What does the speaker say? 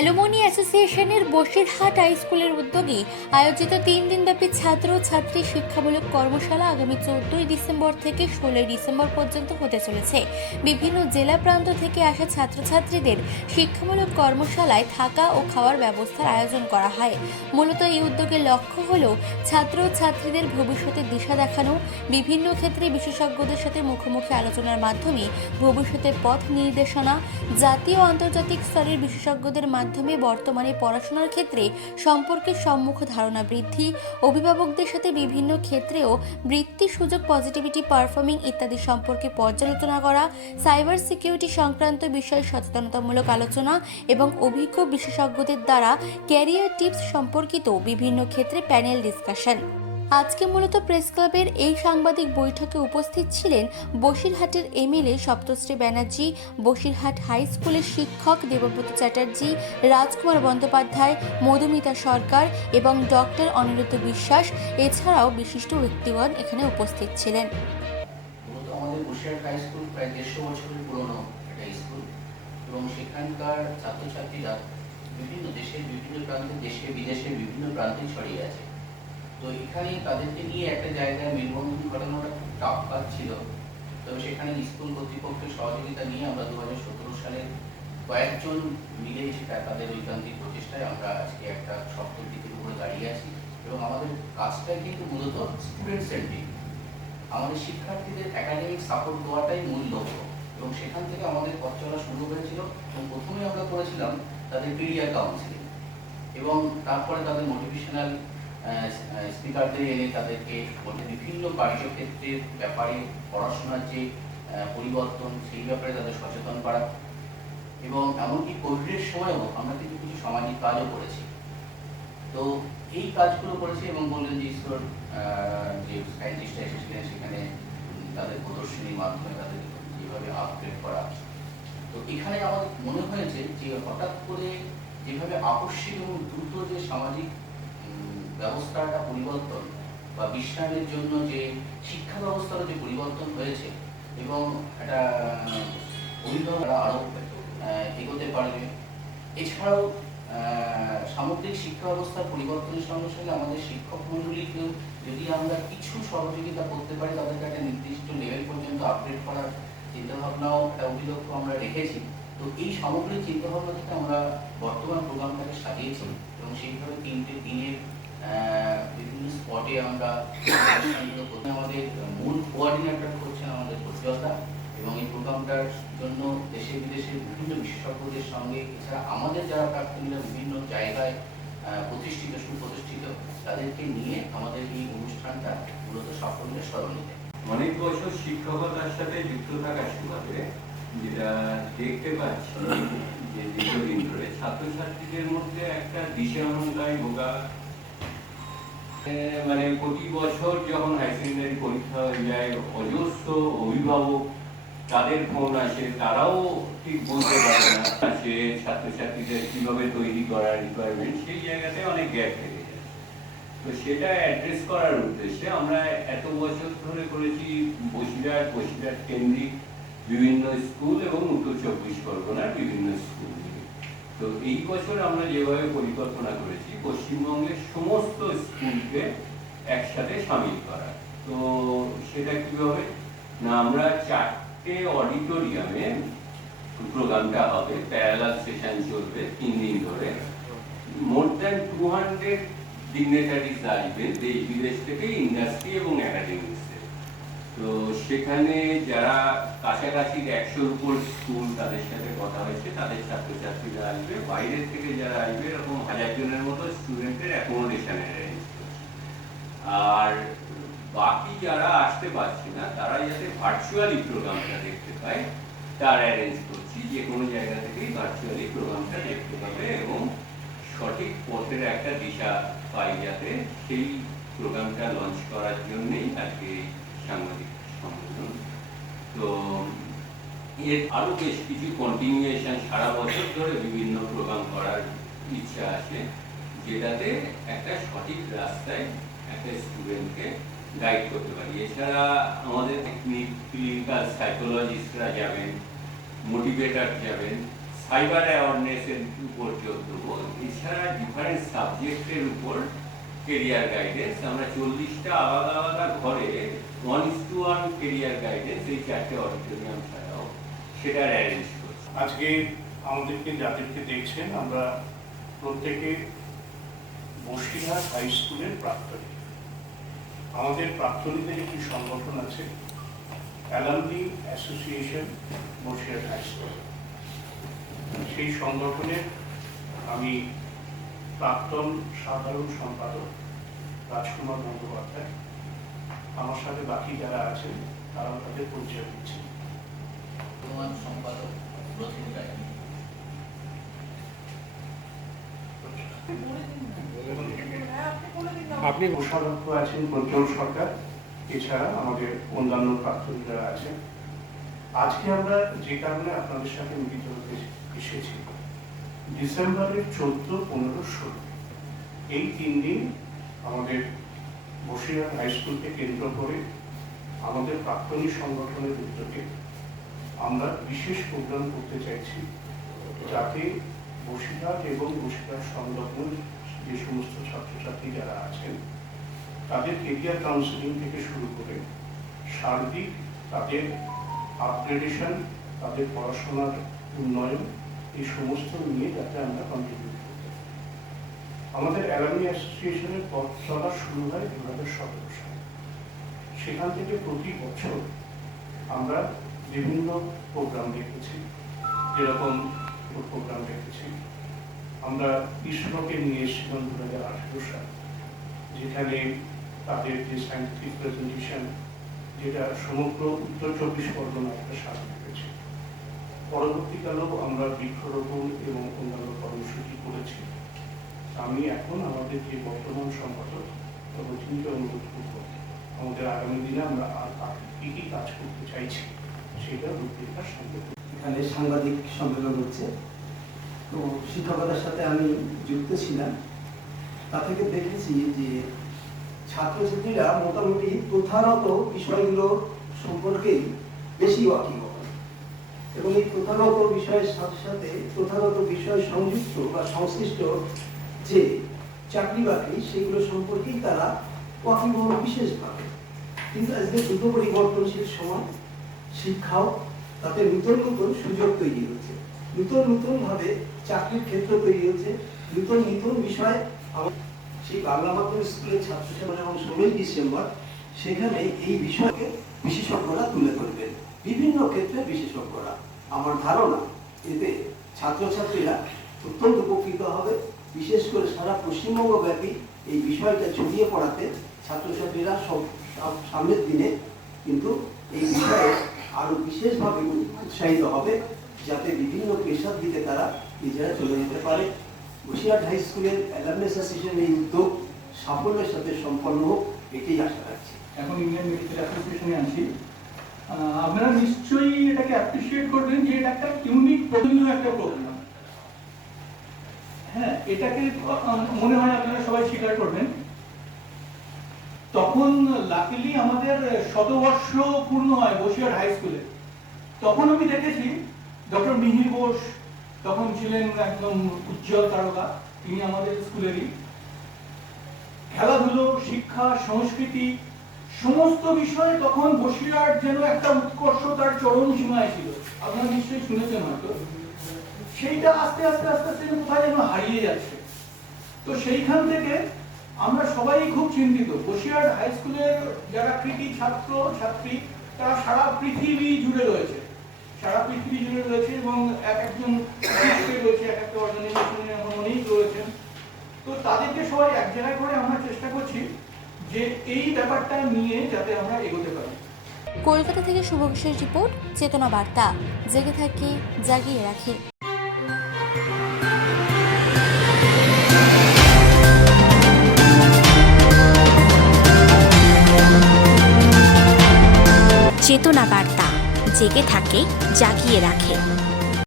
Alumni অ্যাসোসিয়েশনের Basirhat high স্কুলের উদ্যোগে আয়োজিত তিন দিনব্যাপী ছাত্র ছাত্রী শিক্ষামূলক কর্মশালা আগামী চোদ্দই ডিসেম্বর থেকে ষোলোই ডিসেম্বর পর্যন্ত হতে চলেছে। বিভিন্ন জেলা প্রান্ত থেকে আসা ছাত্রছাত্রীদের শিক্ষামূলক কর্মশালায় থাকা ও খাওয়ার ব্যবস্থার আয়োজন করা হয়। মূলত এই উদ্যোগের লক্ষ্য হল ছাত্র ছাত্রীদের ভবিষ্যতের দিশা দেখানো, বিভিন্ন ক্ষেত্রে বিশেষজ্ঞদের সাথে মুখোমুখি আলোচনার মাধ্যমে ভবিষ্যতের পথ নির্দেশনা, জাতীয় আন্তর্জাতিক স্তরের বিশেষজ্ঞদের মাধ্যমে বর্তমানে পড়াশোনার ক্ষেত্রে সম্পর্কের সম্মুখ ধারণা বৃদ্ধি, অভিভাবকদের সাথে বিভিন্ন ক্ষেত্রেও বৃত্তি সুযোগ পজিটিভিটি পারফর্মিং ইত্যাদি সম্পর্কে পর্যালোচনা করা সাইবার সিকিউরিটি সংক্রান্ত বিষয়ে সচেতনতামূলক আলোচনা এবং অভিজ্ঞ বিশেষজ্ঞদের দ্বারা ক্যারিয়ার টিপস সম্পর্কিত বিভিন্ন ক্ষেত্রে প্যানেল ডিসকাশন আজকে মূলত প্রেস ক্লাবের এই সাংবাদিক বৈঠকে উপস্থিত ছিলেন বসিরহাটের এমএলএ সপ্তশ্রী ব্যানার্জি, বসিরহাট হাই স্কুলের শিক্ষক দেবব্রত চ্যাটার্জি, রাজকুমার বন্দ্যোপাধ্যায়, মধুমিতা সরকার এবং ডক্টর অনিরুদ্ধ বিশ্বাস, এছাড়াও বিশিষ্ট ব্যক্তিগণ এখানে উপস্থিত ছিলেন। এবং সেখানকার ছাত্রছাত্রীরা বিভিন্ন দেশের বিভিন্ন প্রান্তে দেশে, বিদেশের বিভিন্ন প্রান্তে ছড়িয়ে আছে। তো এখানে তাদেরকে নিয়ে একটা জায়গায় মেলবন্ধন ঘটানোটা খুব টাফ কাজ ছিল। তবে সেখানে স্কুল কর্তৃপক্ষের সহযোগিতা নিয়ে আমরা দু হাজার সতেরো সালে কয়েকজন মিলে সেটা তাদের ঐকান্তিক প্রচেষ্টায় আমরা আজকে একটা শক্ত দিকের উপরে দাঁড়িয়ে আছি এবং আমাদের কাজটাই কিন্তু মূলত স্টুডেন্ট সেন্ট্রিক আমাদের শিক্ষার্থীদের একাডেমিক সাপোর্ট দেওয়াটাই মূল লক্ষ্য এবং সেখান থেকে আমাদের পথ চলা শুরু হয়েছিল এবং প্রথমে আমরা করেছিলাম তাদের ক্যারিয়ার কাউন্সিলিং এবং তারপরে তাদের মোটিভেশনাল স্পিকারদের এনে তাদেরকে বলতে বিভিন্ন কার্যক্ষেত্রের ব্যাপারে পড়াশোনার যে পরিবর্তন, সেই ব্যাপারে তাদের সচেতন করা। এবং এমনকি কোভিডের সময়ও আমরা কিন্তু কিছু সামাজিক কাজও করেছি। তো এই কাজগুলো করেছে এবং বললেন যে ইসরোর যে সায়েন্টিস্টরা এসেছিলেন সেখানে তাদের প্রদর্শনীর মাধ্যমে তাদের যেভাবে আপগ্রেড করা। তো এখানে আমার মনে হয়েছে যে হঠাৎ করে যেভাবে আকস্মিক এবং দ্রুত যে সামাজিক ব্যবস্থাটা পরিবর্তন বা বিশ্বায়নের জন্য যে শিক্ষা ব্যবস্থার যে পরিবর্তন হয়েছে এবং একটা অভিভাবকরা আরও এগোতে পারবে। এছাড়াও সামগ্রিক শিক্ষা ব্যবস্থার পরিবর্তনের সঙ্গে সঙ্গে আমাদের শিক্ষক মণ্ডলীকেও যদি আমরা কিছু সহযোগিতা করতে পারি, তাদেরকে একটা নির্দিষ্ট লেভেল পর্যন্ত আপডেট করার চিন্তাভাবনাও একটা অভিলক্ষ্য আমরা রেখেছি। তো এই সামগ্রিক চিন্তাভাবনা থেকে আমরা বর্তমান প্রোগ্রামটাকে সাজিয়েছি এবং সেইভাবে তিনটে দিনের বিভিন্ন স্পটে আমরা আমাদের মূল কোঅর্ডিনেটর হচ্ছেন আমাদের প্রতিযোগিতা এবং এই প্রোগ্রামটার জন্য দেশে বিদেশে বিভিন্ন বিশেষজ্ঞদের সঙ্গে, এছাড়া আমাদের যারা প্রাক্তনীরা বিভিন্ন জায়গায় প্রতিষ্ঠিত, সুপ্রতিষ্ঠিত, তাদেরকে নিয়ে আমাদের এই অনুষ্ঠানটা মূলত সাফল্যের স্মরণীতে অনেক বছর শিক্ষকতার সাথে যুক্ত থাকার সুবাদে, যেটা দেখতে পাচ্ছি যে দীর্ঘদিন ধরে ছাত্রছাত্রীদের মধ্যে একটা দিশাহীনতায় ভোগা মানে প্রতি বছর যখন হাই সেকেন্ডারি পরীক্ষা হয়ে যায়, অজস্র অভিভাবক তাদের ফোন আসে, তারাও ঠিক বলতে পারে না ছাত্রছাত্রীদের কীভাবে তৈরি করার রিকোয়ারমেন্ট সেই জায়গাতে অনেক গ্যাপ থেকে যায়। তো সেটা অ্যাড্রেস করার উদ্দেশ্যে আমরা এত বছর ধরে করেছি বসিরহাট বসিরহাট কেন্দ্রিক বিভিন্ন স্কুল এবং উত্তর চব্বিশ পরগনার বিভিন্ন স্কুল। তো এই বছর আমরা যেভাবে পরিকল্পনা করেছি, পশ্চিমবঙ্গের সমস্ত স্কুলকে একসাথে সামিল করা। তো সেটা কীভাবে না, আমরা চারটে অডিটোরিয়ামে প্রোগ্রামটা হবে, প্যারালাল সেশন চলবে তিন দিন ধরে। More than two hundred dignitaries আসবে দেশ বিদেশ থেকে ইন্ডাস্ট্রি এবং একাডেমিক্সে। তো সেখানে যারা কাছাকাছি একশোর উপর স্কুল তাদের সাথে কথা হয়েছে, তাদের ছাত্রছাত্রীরা আসবে। বাইরের থেকে যারা আসবে, এরকম হাজার জনের মতো স্টুডেন্টের অ্যাকোমোডেশনের অ্যারেঞ্জ আর বাকি যারা আসতে পারছে না তারা যাতে ভার্চুয়ালি প্রোগ্রামটা দেখতে পায়, তার অ্যারেঞ্জ করছি। যে কোনো জায়গা থেকেই ভার্চুয়ালি প্রোগ্রামটা দেখতে পাবে এবং সঠিক পথের একটা দিশা পাই যাতে সেই প্রোগ্রামটা লঞ্চ করার জন্যেই আজকে সাংবাদিক সম্মেলন। তো এর আরও বেশ কিছু কন্টিনিউয়েশন সারা বছর ধরে বিভিন্ন প্রোগ্রাম করার ইচ্ছা আছে, যেটাতে একটা সঠিক রাস্তায় একটা স্টুডেন্টকে গাইড করতে পারি। এছাড়া আমাদের ক্লিনিক্যাল সাইকোলজিস্টরা যাবেন মোটিভেটার যাবেন সাইবার অ্যাওয়ারনেসের উপর জোর দেবো। এছাড়া ডিফারেন্ট সাবজেক্টের উপর কেরিয়ার গাইডেন্স আমরা চল্লিশটা আলাদা আলাদা ঘরে one is to one career guidance এই চারটে অডিটোরিয়াম ছাড়াও সেটার অ্যারেঞ্জ করছি। আজকে আমাদেরকে যাদেরকে দেখছেন, আমরা প্রত্যেকে বসিরহাট হাই স্কুলের প্রাক্তনী। আমাদের প্রাক্তনীদের একটি সংগঠন আছে alumni association Basirhat high school সেই সংগঠনের আমি প্রাক্তন সাধারণ সম্পাদক রাজকুমার বন্দ্যোপাধ্যায়। আমার সাথে বাকি যারা আছেন তারা তাদের পরিচয় দিচ্ছেন। বর্তমান সম্পাদক রথিন রায় আপনি কোষাধ্যক্ষ আছেন প্রজ্জ্বল সরকার এছাড়া আমাদের অন্যান্য প্রাক্তনীরা আছেন। আজকে আমরা যে কারণে আপনাদের সাথে মিলিত হতে এসেছি ডিসেম্বরের চোদ্দ, পনেরো, ষোলো। এই তিন দিন আমাদের বসিরহাট হাই স্কুলকে কেন্দ্র করে আমাদের প্রাক্তনী সংগঠনের উদ্যোগে আমরা বিশেষ প্রোগ্রাম করতে চাইছি যাতে বসিরহাট এবং বসিরহাট সংলগ্ন যে সমস্ত ছাত্রছাত্রী যারা আছেন, তাদের কেরিয়ার কাউন্সিলিং থেকে শুরু করে সার্বিক তাদের আপগ্রেডেশন তাদের পড়াশোনার উন্নয়ন এই সমস্ত নিয়ে যাতে আমরা কন্ট্রিবিউট করতে। আমাদের অ্যালামি অ্যাসোসিয়েশনের পথ চলা শুরু হয় দু হাজার সতেরো সালে সেখান থেকে প্রতি বছর আমরা বিভিন্ন প্রোগ্রাম দেখেছি, যেরকম প্রোগ্রাম দেখেছি আমরা ইসরোকে নিয়ে এসেছিলাম দু হাজার আঠেরো সালে, যেখানে তাদের যে সাইন্টিফিক প্রেজেন্টেশন যেটা সমগ্র উত্তর চব্বিশ পরগনা একটা রেখেছে পরবর্তীকালেও আমরা বৃক্ষরোপণ এবং অন্যান্য কর্মসূচি করেছি। আমি এখন আমাদের যে বর্তমান সম্পাদক রজনীকে অনুরোধ করব, আমাদের আগামী দিনে আমরা আর কি কি কাজ করতে চাইছি সেটা রূপরেখার সঙ্গে এখানে সাংবাদিক সম্মেলন হচ্ছে। তো শিক্ষকতার সাথে আমি যুক্ত ছিলাম। তা থেকে দেখেছি যে ছাত্রছাত্রীরা মোটামুটি প্রধানত বিষয়গুলো সম্পর্কেই বেশি ওয়াকিবহাল এবং এই প্রধানত বিষয়ের সাথে সাথে প্রধানত বিষয় সংযুক্ত বা সংশ্লিষ্ট যে চাকরি বাকরি, সেগুলো সম্পর্কেই তারা ওয়াকিবহাল বিশেষভাবে। কিন্তু আজকে দ্রুত পরিবর্তনশীল সময় শিক্ষাও তাতে নতুন নতুন সুযোগ তৈরি হচ্ছে। নতুন নতুন ভাবে চাকরির ক্ষেত্র তৈরি হচ্ছে। নতুন নতুন বিষয় সেই বাংলা মাধ্যম স্কুলের ছাত্র সেবা যখন ষোলোই ডিসেম্বর সেখানে এই বিষয়কে বিশেষজ্ঞরা তুলে ধরবেন। বিভিন্ন ক্ষেত্রে বিশেষজ্ঞরা। আমার ধারণা, এতে ছাত্রছাত্রীরা অত্যন্ত উপকৃত হবে। বিশেষ করে সারা পশ্চিমবঙ্গ ব্যাপী এই বিষয়টা ছড়িয়ে পড়াতে ছাত্রছাত্রীরা সব সামনের দিনে কিন্তু এই বিষয়ে আরও বিশেষভাবে উৎসাহিত হবে, যাতে বিভিন্ন পেশার দিকে তারা নিজেরা চলে যেতে পারে। বসিরহাট হাই স্কুলের অ্যালামনি অ্যাসোসিয়েশনের এই উদ্যোগ সাফল্যের সাথে সম্পন্ন হোক, এটাই আশা রাখছি। এখন ইন্ডিয়ান মেডিকেল অ্যাসোসিয়েশনে আছি। আপনারা নিশ্চয়ই এটাকে অ্যাপ্রিসিয়েট করবেন যে এটা একটা ইউনিক প্রয়োজনীয় একটা প্রোগ্রাম হ্যাঁ এটাকে মনে হয় আপনারা সবাই স্বীকার করবেন। তখন লাকিলি আমাদের শতবর্ষ পূর্ণ হয় বসিরহাট হাই স্কুলে তখন আমি দেখেছি ডক্টর মিহির বোস, তখন ছিলেন একদম উজ্জ্বল তারকা, তিনি আমাদের স্কুলেরই খেলাধুলো, শিক্ষা, সংস্কৃতি সমস্ত বিষয়ে তখন বসিরহাট যেন একটা উৎকর্ষ তার চরম সীমায় ছিল। আপনারা নিশ্চয়ই শুনেছেন হয়তো। সেইটা আস্তে আস্তে আস্তে আস্তে কোথায় যেন হারিয়ে যাচ্ছে। তো সেইখান থেকে আমরা সবাই খুব চিন্তিত। বসিরহাট হাই স্কুলের যারা কৃতি ছাত্র, ছাত্রী, তারা সারা পৃথিবী জুড়ে রয়েছে। সারা পৃথিবী জুড়ে রয়েছে এবং এক একজন রয়েছে, এক একটা অর্গানাইজেশনে এখন অনেক রয়েছেন। তো তাদেরকে সবাই এক জায়গায় করে আমরা চেষ্টা করছি যে এই ব্যাপারটা নিয়ে যাতে আমরা এগোতে পারি। কলকাতা থেকে শুভবিশেষ রিপোর্ট চেতনা বার্তা। জেগে থাকি জাগিয়ে রাখি। চেতনা বার্তা। জেগে থাকে জাগিয়ে রাখে।